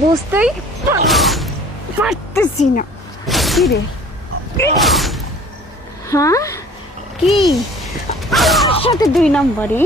বুঝতেই পারতেছি না। কি রে? হ্যাঁ, কি আমার সাথে 2 নম্বরে?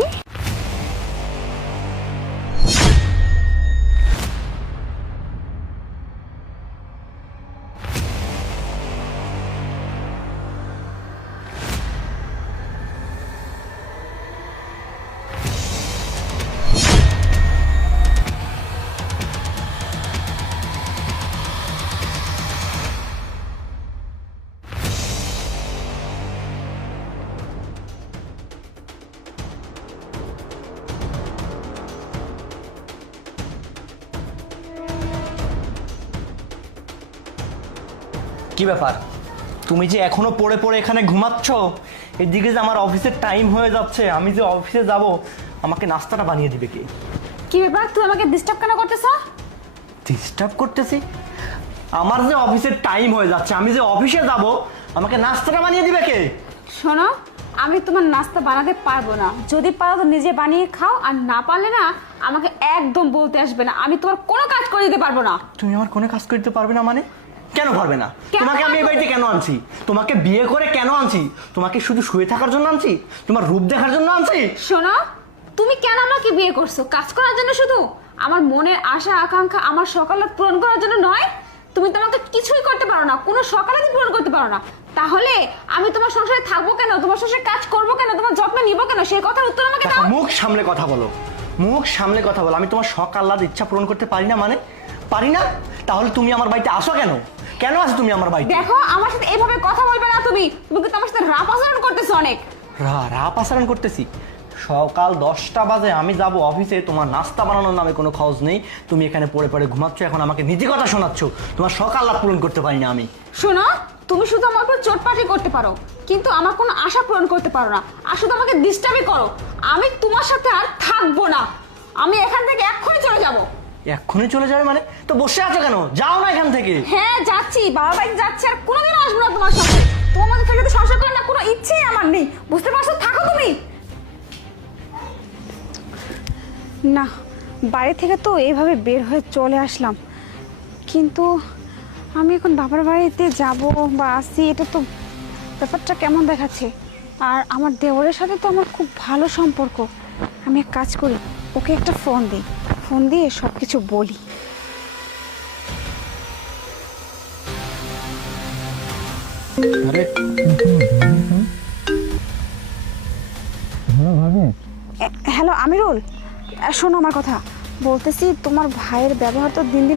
কি ব্যাপার, তুমি যে এখনো পড়ে পড়ে এখানে ঘুমাচ্ছ? এদিকে যে আমার অফিসের টাইম হয়ে যাচ্ছে, আমি যে অফিসে যাব, আমাকে নাস্তাটা বানিয়ে দিবে কে? কি ব্যাপার, তুই আমাকে ডিস্টার্ব কেন করতেছ? ডিস্টার্ব করতেছি? আমার যে অফিসের টাইম হয়ে যাচ্ছে, আমি যে অফিসে যাব, আমাকে নাস্তাটা বানিয়ে দিবে কে? শোনো, আমি তোমার নাস্তা বানাতে পারবো না। যদি পারো তো নিজে বানিয়ে খাও, আর না পারলে না আমাকে একদম বলতে আসবে না। আমি তোমার কোনো কাজ করে দিতে পারবো না। তুমি আমার কোনো কাজ করতে পারবে না মানে? কেন পারবে না? কেন তোমাকে আমি এই পারবো? বাড়িতে কেন আনছি? তোমাকে বিয়ে করে কেন আনছি? তোমাকে শুধু শুয়ে থাকার জন্য আনছি? তোমার রূপ দেখার জন্য আনছি? শোনো, তুমি কেন আমাকে বিয়ে করছো? কাজ করার জন্য শুধু? আমার মনের আশা আকাঙ্ক্ষা আমার সকালে পূরণ করার জন্য নয়? তুমি তো আমাকে কিছুই করতে পারো না, কোনো সকালে পূরণ করতে পারো না। তাহলে আমি তোমার সংসারে থাকবো কেন? তোমার সংসারে কাজ করবো কেন? তোমার যত্ন নিবো কেন? সেই কথার উত্তর আমাকে দাও। মুখ সামলে কথা বলো, মুখ সামলে কথা বলো। আমি তোমার শখ আহ্লাদ ইচ্ছা পূরণ করতে পারি না মানে? পারি না? তাহলে তুমি আমার বাড়িতে আসো কেন? কেন আসো তুমি আমার বাড়িতে? দেখো, আমার সাথে এইভাবে কথা বলবে না। তুমি তুমি কিন্তু আমার সাথে রাপ আচরণ করতেছো অনেক। রাপ আচরণ করতেছি? সকাল 10টা বাজে আমি যাব অফিসে, তোমার নাস্তা বানানোর নামে কোনো খোঁজ নেই। তুমি এখানে পড়ে পড়ে ঘুমাচ্ছ, এখন আমাকে নিজে কথা শোনাচ্ছ। তোমার সকাল আহ্লাদ পূরণ করতে পারি না আমি। শোনো, তুমি শুধু আমার উপর চোটপাটি করতে পারো, কিন্তু আমার কোনো আশা পূরণ করতে পারো না। আর শুধু আমাকে ডিস্টার্বই করো। আমি তোমার সাথে আর থাকবো না। আমি এখান থেকে এক্ষুনি চলে যাব। এক্ষুনি চলে যাবে মানে? তো বসে আছো কেন? যাও না এখান থেকে। হ্যাঁ, যাচ্ছি, বাবা বাড়িতে যাচ্ছি, আর কোনোদিনও আসবো না তোমার সাথে। তোমার মধ্যে থেকে তো সংসার করার না কোনো ইচ্ছেই আমার নেই, বুঝতে পারছো? থাকো তুমি। না, বাড়ি থেকে তো এইভাবে বের হয়ে চলে আসলাম, কিন্তু আমি এখন বাবার বাড়িতে যাব বা আসি, এটা তো ব্যাপারটা কেমন দেখাচ্ছে। আর আমার দেওরের সাথে তো আমার খুব ভালো সম্পর্ক। আমি এক কাজ করি, ওকে একটা ফোন দিই, ফোন দিয়ে সব কিছু বলি। আরে হ্যালো আমিরুল, শোনো আমার কথা। বলতেছি, তোমার ভাইয়ের ব্যবহার তো দিন দিন